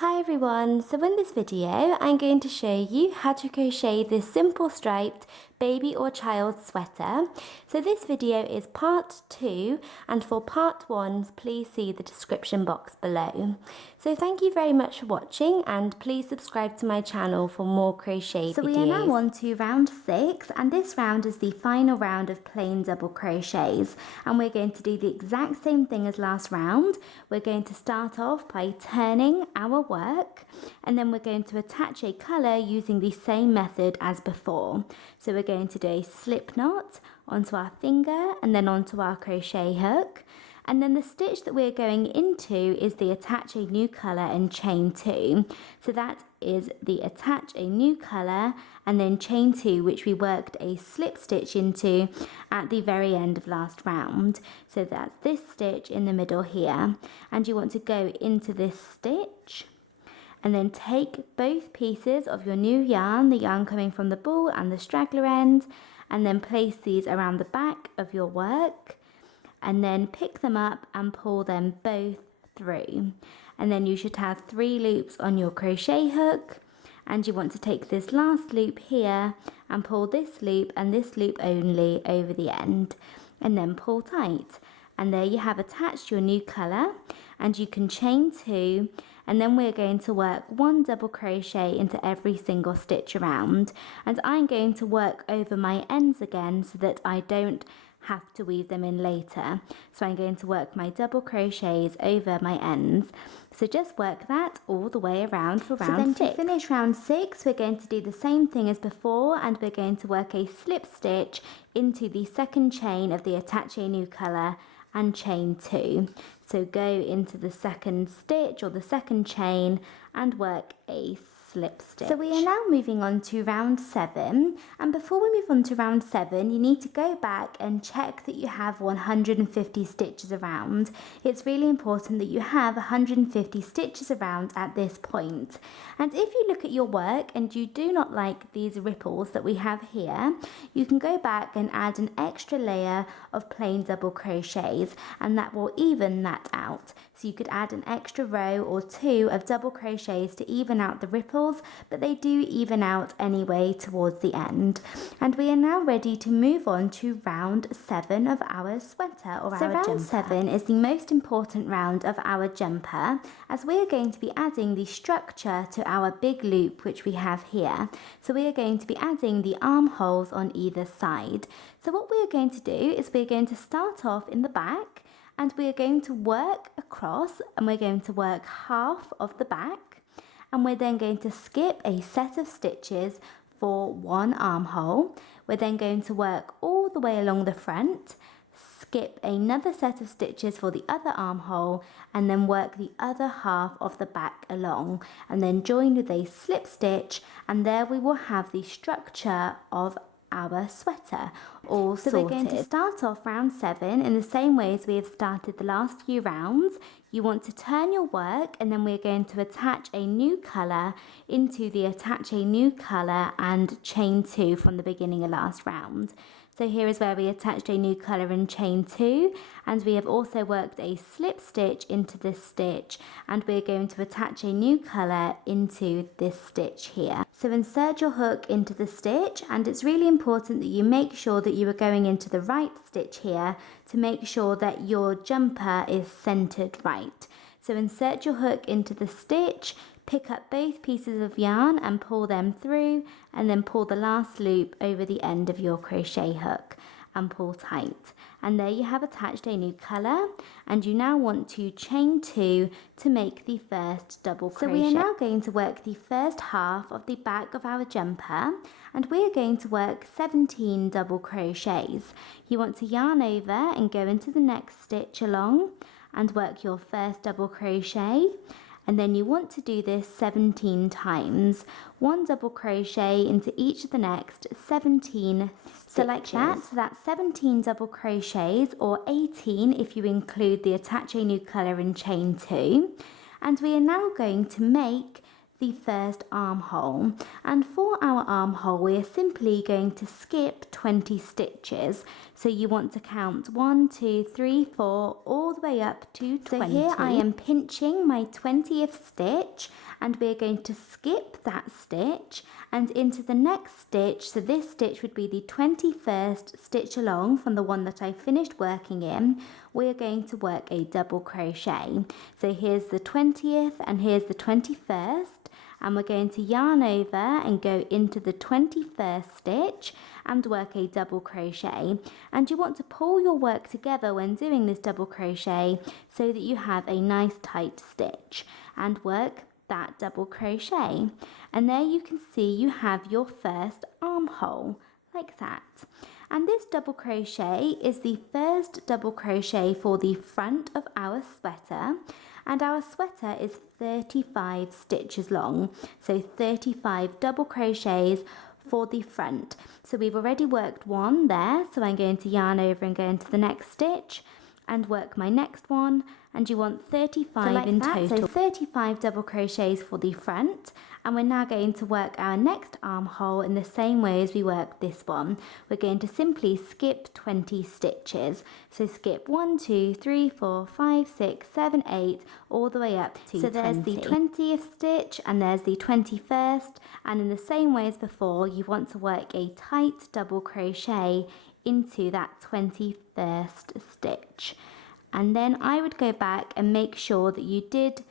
Hi everyone, so in this video I'm going to show you how to crochet this simple striped baby or child sweater. So this video is part 2 and for part 1 please see the description box below. So thank you very much for watching and please subscribe to my channel for more crochet videos. So we are now on to round 6 and this round is the final round of plain double crochets and we're going to do the exact same thing as last round. We're going to start off by turning our work and then we're going to attach a colour using the same method as before. So we're going to do a slip knot onto our finger and then onto our crochet hook, and then the stitch that we're going into is the attach a new colour and chain 2. So that is the attach a new colour and then chain 2, which we worked a slip stitch into at the very end of last round. So that's this stitch in the middle here, and you want to go into this stitch and then take both pieces of your new yarn, the yarn coming from the ball and the straggler end, and then place these around the back of your work and then pick them up and pull them both through. And then you should have 3 loops on your crochet hook, and you want to take this last loop here and pull this loop and this loop only over the end and then pull tight. And there you have attached your new colour, and you can chain 2, and then we're going to work 1 double crochet into every single stitch around, and I'm going to work over my ends again so that I don't have to weave them in later. So I'm going to work my double crochets over my ends. So just work that all the way around for round 6. To finish round 6, we're going to do the same thing as before, and we're going to work a slip stitch into the second chain of the attach a new colour and chain 2. So go into the second stitch or the second chain and work a slip stitch. So we are now moving on to round 7, and before we move on to round 7 you need to go back and check that you have 150 stitches around. It's really important that you have 150 stitches around at this point. And if you look at your work and you do not like these ripples that we have here, you can go back and add an extra layer of plain double crochets and that will even that out. So you could add an extra row or 2 of double crochets to even out the ripples, but they do even out anyway towards the end. And we are now ready to move on to round 7 of our sweater or our jumper. So round 7 is the most important round of our jumper, as we are going to be adding the structure to our big loop which we have here. So we are going to be adding the armholes on either side. So what we are going to do is we're going to start off in the back, and we are going to work across, and we're going to work half of the back, and we're then going to skip a set of stitches for 1 armhole. We're then going to work all the way along the front, skip another set of stitches for the other armhole, and then work the other half of the back along, and then join with a slip stitch, and there we will have the structure of our sweater all sorted. So we're going to start off round 7 in the same way as we have started the last few rounds. You want to turn your work, and then we're going to attach a new colour into the attach a new colour and chain 2 from the beginning of last round. So here is where we attached a new colour and chain 2, and we have also worked a slip stitch into this stitch, and we're going to attach a new colour into this stitch here. So insert your hook into the stitch, and it's really important that you make sure that you are going into the right stitch here to make sure that your jumper is centered right. So insert your hook into the stitch, pick up both pieces of yarn and pull them through, and then pull the last loop over the end of your crochet hook and pull tight. And there you have attached a new colour, and you now want to chain 2 to make the first double crochet. So we are now going to work the first half of the back of our jumper, and we are going to work 17 double crochets. You want to yarn over and go into the next stitch along and work your first double crochet, and then you want to do this 17 times, 1 double crochet into each of the next 17 stitches. So like that, so that's 17 double crochets, or 18 if you include the attach a new colour and chain 2. And we are now going to make the first armhole, and for our armhole we are simply going to skip 20 stitches. So you want to count 1, 2, 3, 4 all the way up to 20. So here I am pinching my 20th stitch, and we're going to skip that stitch and into the next stitch. So this stitch would be the 21st stitch along from the one that I finished working in. We're going to work a double crochet. So here's the 20th and here's the 21st, and we're going to yarn over and go into the 21st stitch and work a double crochet. And you want to pull your work together when doing this double crochet so that you have a nice tight stitch, and work that double crochet. And there you can see you have your first armhole like that. And this double crochet is the first double crochet for the front of our sweater, and our sweater is 35 stitches long, so 35 double crochets for the front. So we've already worked one there, so I'm going to yarn over and go into the next stitch and work my next one, and you want 35 in total. So 35 double crochets for the front, and we're now going to work our next armhole in the same way as we worked this one. We're going to simply skip 20 stitches. So skip 1, 2, 3, 4, 5, 6, 7, 8 all the way up to 20. So there's the 20th stitch and there's the 21st, and in the same way as before you want to work a tight double crochet into that 21st stitch. And then I would go back and make sure that you did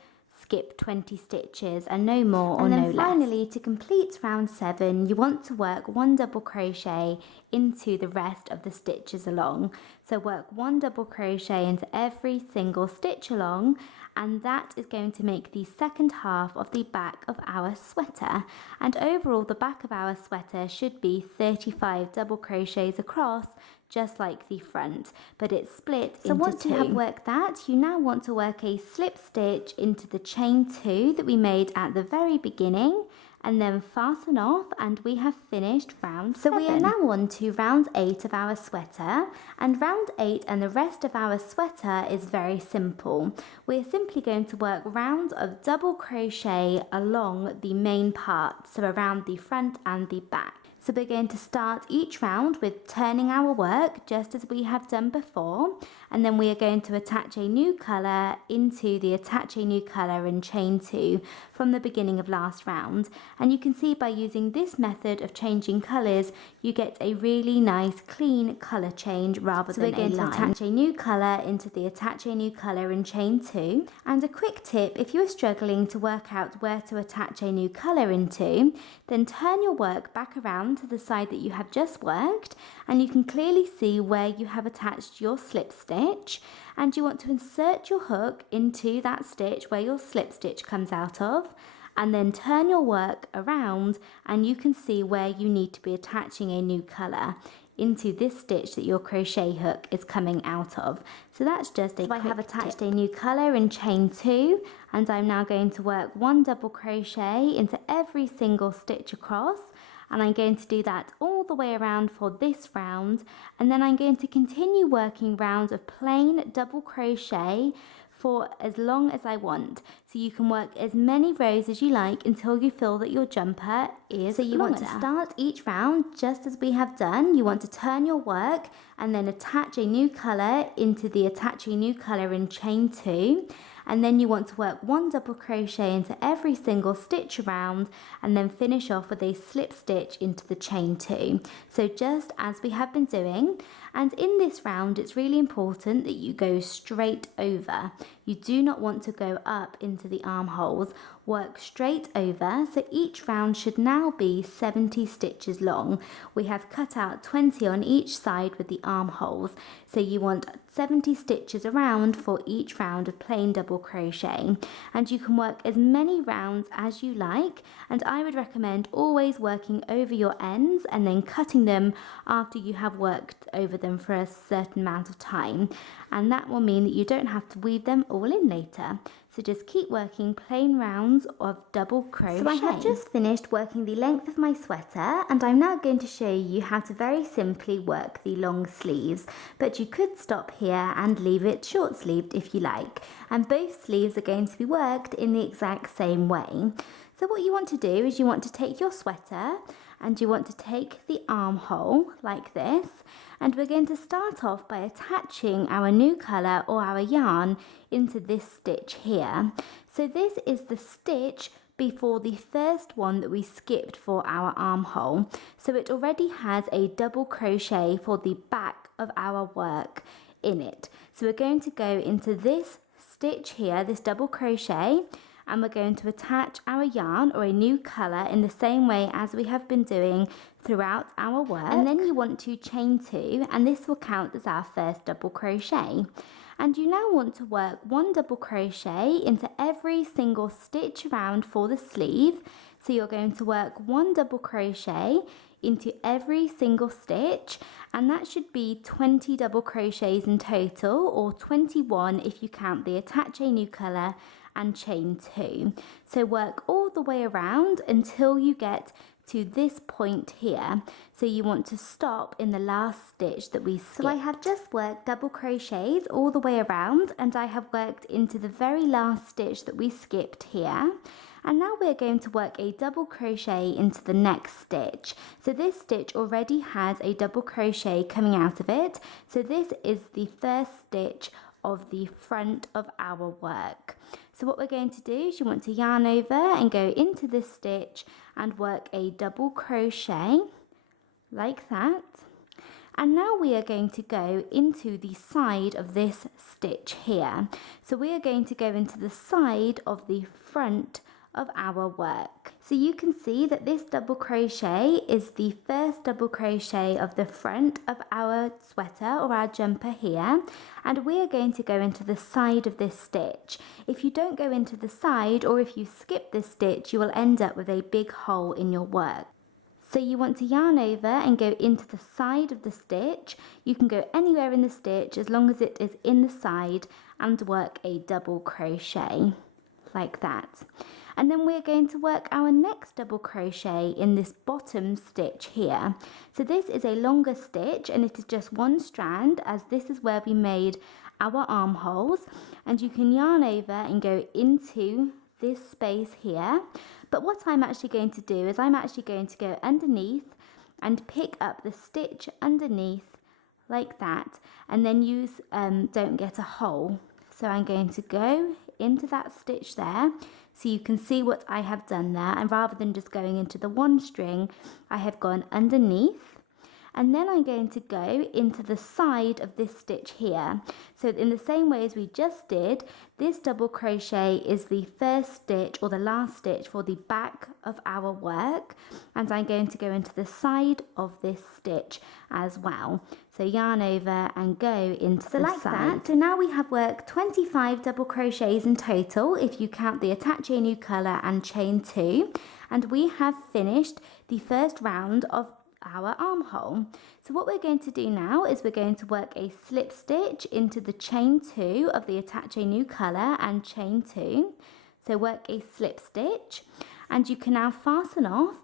skip 20 stitches and no more or no less. And then finally, to complete round 7, you want to work one double crochet into the rest of the stitches along. So work one double crochet into every single stitch along, and that is going to make the second half of the back of our sweater. And overall the back of our sweater should be 35 double crochets across, just like the front, but it's split into two. So once you have worked that, you now want to work a slip stitch into the chain 2 that we made at the very beginning, and then fasten off, and we have finished round 7. So we are now on to round 8 of our sweater, and round 8 and the rest of our sweater is very simple. We're simply going to work rounds of double crochet along the main part, so around the front and the back. So we're going to start each round with turning our work just as we have done before, and then we are going to attach a new colour into the attach a new colour and chain 2 from the beginning of last round. And you can see by using this method of changing colours, you get a really nice clean colour change rather than a line. So we're going to attach a new colour into the attach a new colour and chain 2. And a quick tip, if you are struggling to work out where to attach a new colour into, then turn your work back around to the side that you have just worked, and you can clearly see where you have attached your slip stitch, and you want to insert your hook into that stitch where your slip stitch comes out of, and then turn your work around and you can see where you need to be attaching a new colour into this stitch that your crochet hook is coming out of. So that's just a quick tip. I have attached a new colour in chain 2, and I'm now going to work one double crochet into every single stitch across, and I'm going to do that all the way around for this round, and then I'm going to continue working rounds of plain double crochet for as long as I want. So you can work as many rows as you like until you feel that your jumper is long enough. So you want to start each round just as we have done. You want to turn your work and then attach a new colour into the attach a new colour in chain 2. And then you want to work one double crochet into every single stitch around, and then finish off with a slip stitch into the chain 2. So just as we have been doing. And in this round, it's really important that you go straight over. You do not want to go up into the armholes. Work straight over. So each round should now be 70 stitches long. We have cut out 20 on each side with the armholes. So you want 70 stitches around for each round of plain double crochet. And you can work as many rounds as you like. And I would recommend always working over your ends and then cutting them after you have worked over them for a certain amount of time, and that will mean that you don't have to weave them all in later. So just keep working plain rounds of double crochet. So I have just finished working the length of my sweater, and I'm now going to show you how to very simply work the long sleeves, but you could stop here and leave it short sleeved if you like, and both sleeves are going to be worked in the exact same way. So what you want to do is you want to take your sweater and you want to take the armhole like this, and we're going to start off by attaching our new colour or our yarn into this stitch here. So this is the stitch before the first one that we skipped for our armhole. So it already has a double crochet for the back of our work in it. So we're going to go into this stitch here, this double crochet, and we're going to attach our yarn or a new colour in the same way as we have been doing throughout our work. And then you want to chain 2, and this will count as our first double crochet. And you now want to work 1 double crochet into every single stitch around for the sleeve. So you're going to work 1 double crochet into every single stitch, and that should be 20 double crochets in total, or 21 if you count the attach a new colour and chain 2. So work all the way around until you get to this point here. So you want to stop in the last stitch that we skipped. So I have just worked double crochets all the way around, and I have worked into the very last stitch that we skipped here. And now we're going to work a double crochet into the next stitch. So this stitch already has a double crochet coming out of it. So this is the first stitch of the front of our work. So what we're going to do is you want to yarn over and go into this stitch and work a double crochet like that. And now we are going to go into the side of this stitch here. So we are going to go into the side of the front of our work. So you can see that this double crochet is the first double crochet of the front of our sweater or our jumper here, and we are going to go into the side of this stitch. If you don't go into the side, or if you skip this stitch, you will end up with a big hole in your work. So you want to yarn over and go into the side of the stitch. You can go anywhere in the stitch as long as it is in the side, and work a double crochet like that. And then we're going to work our next double crochet in this bottom stitch here. So this is a longer stitch, and it is just 1 strand, as this is where we made our armholes, and you can yarn over and go into this space here. But what I'm actually going to do is I'm actually going to go underneath and pick up the stitch underneath like that, and then use don't get a hole. So I'm going to go into that stitch there, so you can see what I have done there, and rather than just going into the 1 string, I have gone underneath, and then I'm going to go into the side of this stitch here. So in the same way as we just did, this double crochet is the first stitch or the last stitch for the back of our work, and I'm going to go into the side of this stitch as well. So yarn over and go into the side. That. So now we have worked 25 double crochets in total if you count the attach a new colour and chain 2, and we have finished the first round of our armhole. So what we're going to do now is we're going to work a slip stitch into the chain 2 of the attach a new colour and chain 2. So work a slip stitch, and you can now fasten off,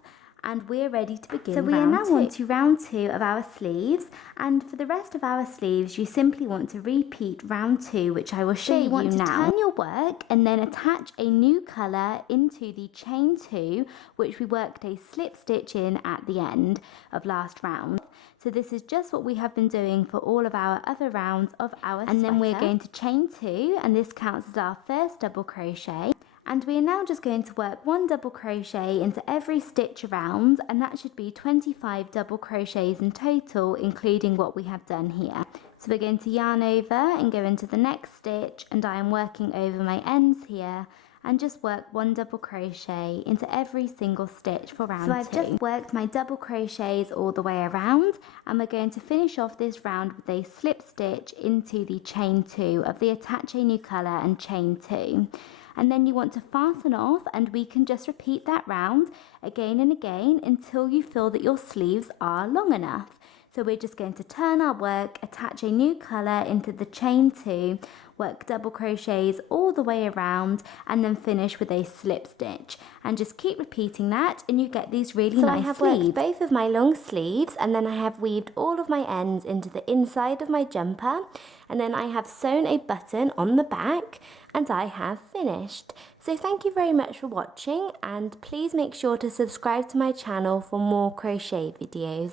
and we're ready to begin. So we are now on to round 2 of our sleeves, and for the rest of our sleeves you simply want to repeat round 2, which I will show you now. So you want to turn your work and then attach a new colour into the chain 2, which we worked a slip stitch in at the end of last round. So this is just what we have been doing for all of our other rounds of our sweater. And then we're going to chain 2, and this counts as our first double crochet. And we are now just going to work 1 double crochet into every stitch around, and that should be 25 double crochets in total, including what we have done here. So we're going to yarn over and go into the next stitch, and I am working over my ends here, and just work 1 double crochet into every single stitch for round 2. So I've just worked my double crochets all the way around, and we're going to finish off this round with a slip stitch into the chain 2 of the attach a new colour and chain 2. And then you want to fasten off, and we can just repeat that round again and again until you feel that your sleeves are long enough. So we're just going to turn our work, attach a new colour into the chain 2, work double crochets all the way around, and then finish with a slip stitch. And just keep repeating that and you get these really nice sleeves. So I have worked both of my long sleeves, and then I have weaved all of my ends into the inside of my jumper, and then I have sewn a button on the back, and I have finished. So thank you very much for watching, and please make sure to subscribe to my channel for more crochet videos.